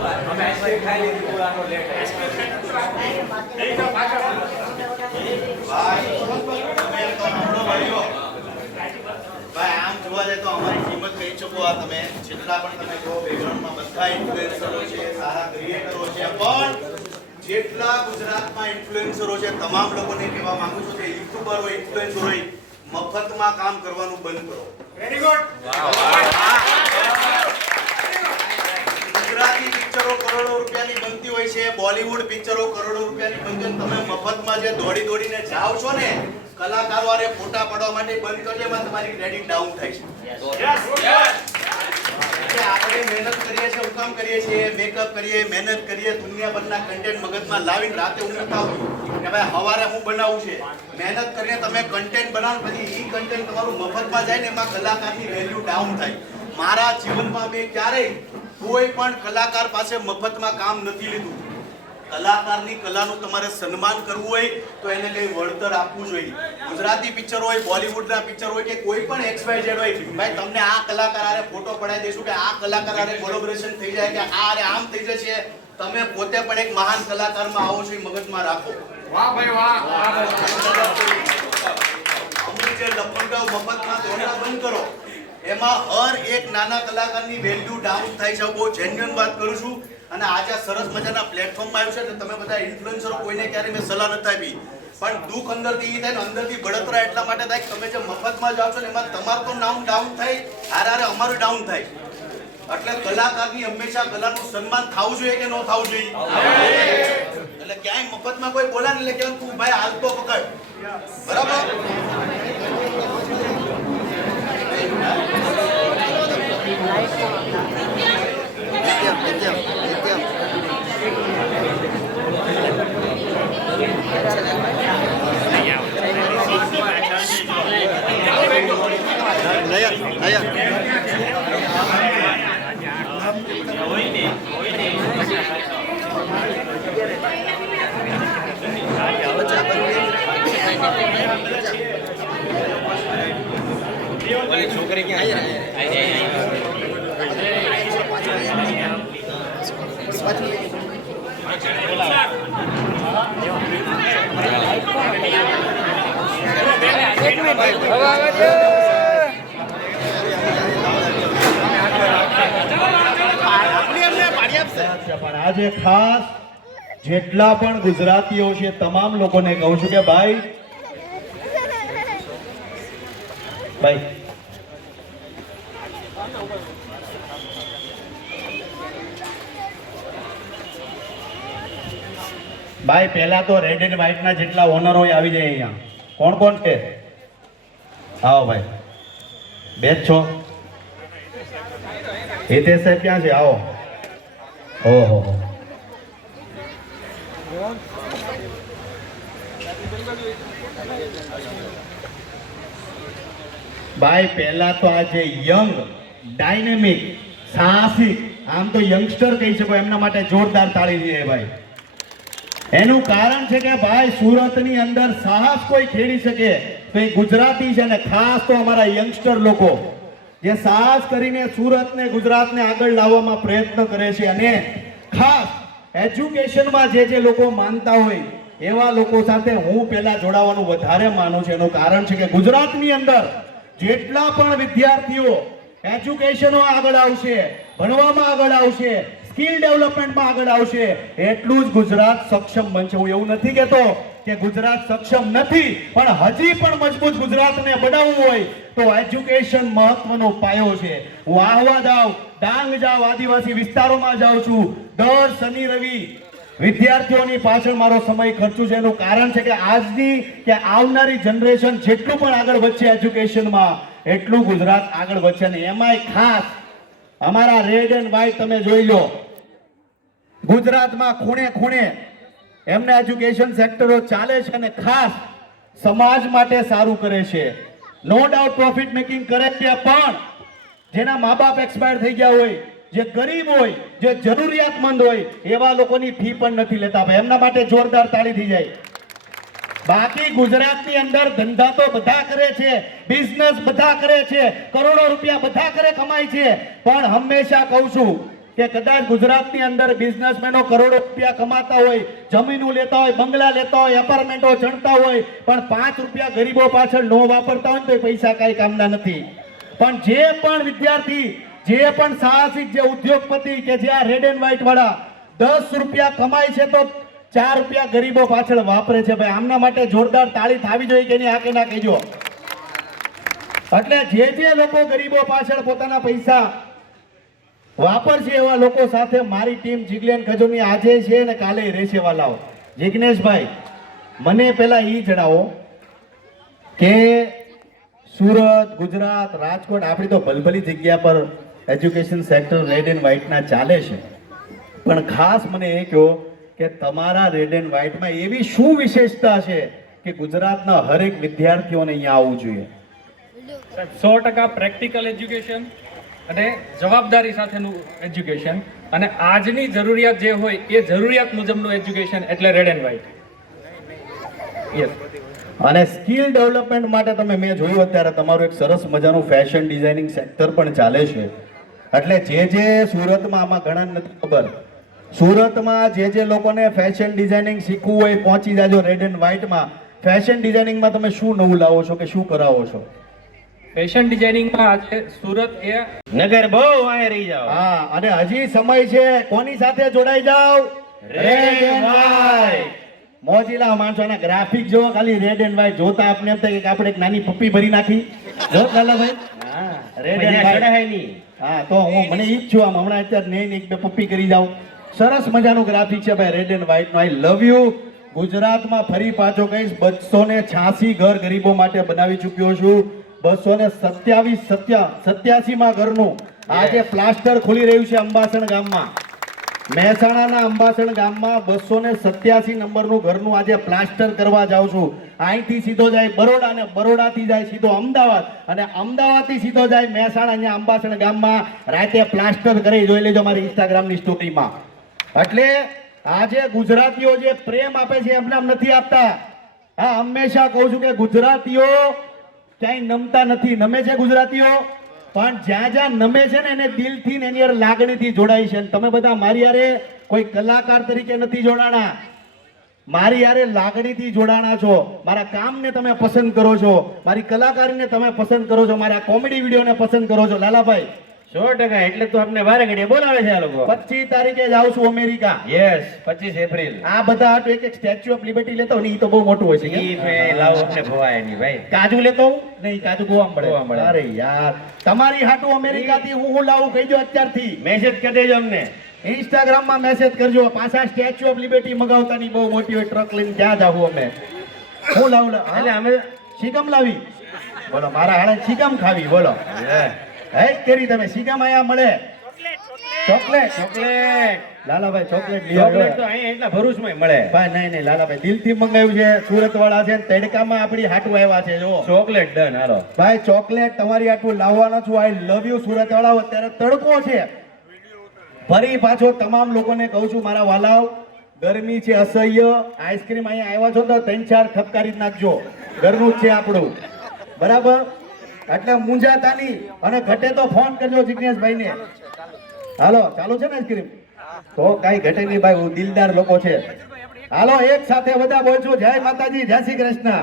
આમ જોવા જાય તો અમારી કિંમત કહી શકો આ તમે જેટલા પણ તમે કહો બેકગ્રાઉન્ડમાં બધા ઇન્ફ્લુએન્સરો છે, સારા ક્રિએટરો છે, પણ જેટલા ગુજરાતમાં ઇન્ફ્લુએન્સરો છે તમામ લોકોને કહેવા માંગુ છું કે યુટ્યુબર હોય, ઇન્ફ્લુએન્સર હોય, મફતમાં કામ કરવાનું બંધ કરો. Very good. ગુજરાતી પિક્ચરો કરોડો રૂપિયાની બનતી હોય છે, બોલિવૂડ પિક્ચરો કરોડો રૂપિયાની બનતી, તમે મફતમાં જે દોડી દોડીને જાઓ છો ને કલાકારો વારે ફોટા પાડવા માટે બંધ કરજો, એમાં તમારી ક્રેડિટ ડાઉન થાય છે. આપણે મહેનત કરીએ છીએ, કામ કરીએ છીએ, મેકઅપ કરીએ, મહેનત કરીએ, દુનિયાભરના કન્ટેન્ટ મગજમાં લાવીને રાતે ઊંઘતા હોય કે ભાઈ સવારે હું બનાવું છે, મહેનત કરીને તમે કન્ટેન્ટ બનાવો, પછી એ કન્ટેન્ટ તમારું મફતમાં જાય ને એમાં કલાકારની વેલ્યુ ડાઉન થાય. મારા જીવનમાં મેં ક્યારેય કોઈ પણ કલાકાર પાસે મફતમાં કામ નથી લીધું. કલાકારની કલાનું તમારે સન્માન કરવું હોય તો એને કઈ વળતર આપવું જોઈએ. ગુજરાતી પિક્ચર હોય, બોલિવૂડના પિક્ચર હોય કે કોઈ પણ XYZ હોય, ભાઈ તમને આ કલાકાર આરે ફોટો પડાવી દઈશું કે આ કલાકાર આરે કોલેબોરેશન થઈ જાય કે આ આમ થઈ જશે, તમે પોતે પણ એક મહાન કલાકારમાં આવો છો એ મગજમાં રાખો. વાહ ભાઈ વાહ. અમુક જે લફંગાઓ મફતમાં દોડના બંધ કરો, એમાં હર એક નાના કલાકારની વેલ્યુ ડાઉન થાય છે. બહુ જેન્યુઅન વાત કરું છું. અને આજે સરસ મજાના પ્લેટફોર્મમાં આવ્યું છે, તમે બધા ઇન્ફ્લુએન્સરો કોઈને ક્યારે મેં સલાહ નથી આપી, પણ દુઃખ અંદરથી એ થાય ને અંદરથી બળતરા એટલા માટે થાય કે તમે જે મફતમાં જાઓ છો ને એમાં તમારું તો નામ ડાઉન થાય, હારે અમારું ડાઉન થાય. એટલે કલાકારની હંમેશા કલાનું સન્માન થવું જોઈએ કે ન થવું જોઈએ? એટલે ક્યાંય મફતમાં કોઈ બોલા ને એટલે કે તું ભાઈ હાલતો પકડ, બરાબર? છોકરી ક્યાં આજે ખાસ જેટલા પણ ગુજરાતીઓ છે તમામ લોકોને કહું છું કે ભાઈ પહેલા તો રેડ એન્ડ વ્હાઇટ ના જેટલા ઓનર હોય આવી જાય અહીંયા. કોણ કોણ છે? આવો ભાઈ, બેચ છો? હિતેશ સાહેબ ક્યાં છે? આવો. ઓહો, ભાઈ પહેલા તો આ જે યંગ, ડાયનેમિક, સાહસિક, આમ તો યંગસ્ટર કહી શકો, એમના માટે જોરદાર તાળી જોઈએ ભાઈ. એનું કારણ છે કે ભાઈ સુરતની અંદર સાહસ કોઈ ખેડી શકે તો એ ગુજરાતી છે, ને ખાસ તો અમારા યંગસ્ટર લોકો જે સાહસ કરીને સુરતને, ગુજરાતને આગળ લાવવામાં પ્રયત્ન કરે છે. અને ખાસ એજ્યુકેશનમાં જે લોકો માનતા હોય એવા લોકો સાથે હું પહેલા જોડાવાનું વધારે માનું છું. એનું કારણ છે કે ગુજરાતની અંદર જેટલા પણ વિદ્યાર્થીઓ એજ્યુકેશનમાં આગળ આવશે, ભણવામાં આગળ આવશે, સ્કિલ ડેવલપમેન્ટમાં આગળ આવશે, એટલું જ ગુજરાત સક્ષમ બનશે. હું એવું નથી કહેતો કે ગુજરાત સક્ષમ નથી, પણ હજી પણ મજબૂત ગુજરાતને બનાવવું હોય તો એજ્યુકેશન મહત્વનો પાયો છે. હું આહવા જાઉં, ડાંગ જાઉં, આદિવાસી વિસ્તારોમાં જાઉં છું, દર શનિ રવિ વિદ્યાર્થીઓની પાછળ મારો સમય ખર્ચું છે. એનું કારણ છે કે આજની કે આવનારી જનરેશન જેટલું પણ આગળ વધશે એજ્યુકેશનમાં એટલું ગુજરાત આગળ વધશે. ને એમાંય ખાસ અમારા રેડ એન્ડ વ્હાઇટ તમે જોઈ લો, ગુજરાતમાં ખૂણે ખૂણે એમના એજ્યુકેશન સેક્ટરો ચાલે છે અને ખાસ સમાજ માટે સારું કરે છે. નો ડાઉટ પ્રોફિટ મેકિંગ કરે છે, પણ જેના મા બાપ એક્સપાયર થઈ ગયા હોય, જે ગરીબ હોય, જે જરૂરિયાતમંદ હોય એવા લોકોની ફી પણ નથી લેતા. એમના માટે જોરદાર તાળી થઈ જાય. બાકી ગુજરાતની અંદર ધંધા તો બધા કરે છે, બિઝનેસ બધા કરે છે, કરોડો રૂપિયા બધા કરે કમાય છે, પણ હંમેશા કહું છું કે કદાચ ગુજરાતની અંદર બિઝનેસમેનો કરોડો રૂપિયા કમાતા હોય, જમીનો લેતા હોય, બંગલા લેતા હોય, એપાર્ટમેન્ટો ચણતા હોય, પણ 5 રૂપિયા ગરીબો પાછળ નો વાપરતા હોય ને તો એ પૈસા કાંઈ કામના નથી. પણ જે પણ વિદ્યાર્થી, જે પણ સાહસિક, જે ઉદ્યોગપતિ કે જે આ રેડ એન્ડ વ્હાઇટ વાળા 10 રૂપિયા કમાય છે તો 4 રૂપિયા ગરીબો પાછળ વાપરે છે. ભાઈ આમના માટે જોરદાર તાળી થાવી જોઈએ કે નહીં, આ કે ના કહેજો. એટલે જે લોકો ગરીબો પાછળ પોતાના પૈસા વાપરશે એવા લોકો સાથે મારી ટીમ જિગ્લેન ખજોની આજે છે ને કાલે રહેશે. વાલાઓ જિગ્નેશભાઈ, મને પહેલા એ જણાવો કે સુરત, ગુજરાત, રાજકોટ આપણી તો ભલભલી જગ્યા પર એજ્યુકેશન સેક્ટર રેડ એન્ડ વ્હાઇટના ચાલે છે, પણ ખાસ મને એ કહો કે તમારા રેડ એન્ડ વ્હાઇટમાં એવી શું વિશેષતા છે કે ગુજરાતના હરેક વિદ્યાર્થીઓને અહીંયા આવવું જોઈએ? 100% પ્રેક્ટિકલ એજ્યુકેશન અને જવાબદારી સાથેનું એજ્યુકેશન, અને આજની જરૂરિયાત જે હોય એ જરૂરિયાત મુજબનું એજ્યુકેશન, એટલે રેડ એન્ડ વ્હાઇટ. યસ. અને સ્કિલ ડેવલપમેન્ટ માટે તમે, મેં જોયું અત્યારે તમારું એક સરસ મજાનું ફેશન ડિઝાઇનિંગ સેક્ટર પણ ચાલે છે. એટલે જે સુરતમાં, આમાં ઘણા નથી ખબર, સુરતમાં જે લોકોને ફેશન ડિઝાઇનિંગ શીખવું હોય પહોંચી જાજો રેડ એન્ડ વ્હાઇટમાં. ફેશન ડિઝાઇનિંગમાં તમે શું નવું લાવો છો કે શું કરાવો છો? ફેશન ડિઝાઇનિંગમાં આજે સુરત એ નગર બહુ આયા રહી જાવ. હા, અને હજી સમય છે. કોની સાથે જોડાઈ જાવ? Red and white. મોજીલા માણસોના ગ્રાફિક જોવો, ખાલી રેડ એન્ડ વ્હાઇટ જોતા આપણે એમ થાય કે આપણે એક નાની પપ્પી ભરી નાખી. જો લાલાભાઈ, હા, રેડ એન્ડ વ્હાઇટ. હા, તો હું મને ઈ જ છું. આમ હમણાં અત્યારે નહીં એક બે પપ્પી કરી જાવ. સરસ મજાનું ગ્રાફિક છે ભાઈ રેડ એન્ડ વ્હાઇટ નો. I love you. ગુજરાતમાં ફરી પાછો કહીશ, 286 ઘર ગરીબો માટે બનાવી ચૂક્યો છું. 287 ઘરનું આજે પ્લાસ્ટર ખુલી રહ્યું છે અંબાસણ ગામમાં. મહેસાણાના અંબાસણ ગામમાં 287 નંબરનું ઘરનું આજે પ્લાસ્ટર કરવા જાઉં છું. અહીંથી સીધો જાય બરોડા, અને બરોડાથી જાય સીધો અમદાવાદ, અને અમદાવાદથી સીધો જાય મહેસાણા. અહીંયા અંબાસણ ગામમાં રાતે પ્લાસ્ટર કરી જોઈ લેજો મારી ઇન્સ્ટાગ્રામની સ્ટોરીમાં. એટલે આજે ગુજરાતીઓ જે પ્રેમ આપે છે એમને આમ નથી આપતા. હા, હંમેશા કહું છું કે ગુજરાતીઓ ક્યાંય નમતા નથી. નમે છે ગુજરાતીઓ, પણ જ્યાં નમે છે ને એને દિલથી ને એની લાગણીથી જોડાય છે. તમે બધા મારી યારે કોઈ કલાકાર તરીકે નથી જોડાણા, મારી યારે લાગણીથી જોડાણા છો. મારા કામને તમે પસંદ કરો છો, મારી કલાકારીને તમે પસંદ કરો છો, મારા કોમેડી વિડીયોને પસંદ કરો છો. લાલાભાઈ 100%. એટલે તો અમને વારે ઘડીએ બોલાવે છે આ લોકો. 25 તારીખે જાઉં છું અમેરિકા. Yes, 25 April. આ બધા હાટુ એક સ્ટેચ્યુ ઓફ લિબર્ટી લેતો હોય ને, ઈ તો બહુ મોટું હોય છે. ઈ ફે લાવો અમને ભવાય નહીં ભાઈ. કાજુ લેતો હું નહીં, કાજુ ગોવા ગોવા મળે. મળે. અરે યાર, તમારી હાટુ અમેરિકાથી હું લાવું કહીજો અત્યારથી. મેસેજ કરી દેજો અમને. ઇન્સ્ટાગ્રામમાં મેસેજ કરજો. પાછા સ્ટેચ્યુ ઓફ લિબર્ટી મગાવતાની બહુ મોટી હોય ટ્રક લઈને ક્યાં જાવું અમે? હું લાવું એટલે અમે શીકમ લાવી. બોલો, મારા હાડે શીકમ ખાવી. બોલો, હે કરી તમે શીકમ આયા મળે. ચોકલેટ લાલાભાઈ, ચોકલેટ લઈ આવજો. ચોકલેટ તો અહીંયા એટલા ભરૂચમાં મળે. ભાઈ નહીં લાલાભાઈ, દિલથી મંગાવ્યું છે. સુરત વાળા છે, તડકામાં આપણી હાટુ આવ્યા છે. જો ચોકલેટ ડન. હાલો ભાઈ, ચોકલેટ તમારી હાટુ લાવવાનો છું. આઈ લવ યુ સુરત વાળાઓ. અત્યારે તડકો છે. ફરી પાછો તમામ લોકોને કહું છું, મારા વાલાઓ, ગરમી છે અસહ્ય. આઈસ્ક્રીમ અહીંયા આવ્યા છો તો 3-4 ઠપકારી જ નાખજો. ઘરનું જ છે આપણું, બરાબર? એટલે મૂંઝાતા નહીં, અને ઘટે તો ફોન કરજો જિગ્નેશભાઈને. હાલો, ચાલુ છે ને આઈસ્ક્રીમ? તો કાંઈ ઘટે નહીં ભાઈ, દિલદાર લોકો છે. હાલો, એક સાથે બધા બોલજો, જય માતાજી, જય શ્રી કૃષ્ણ.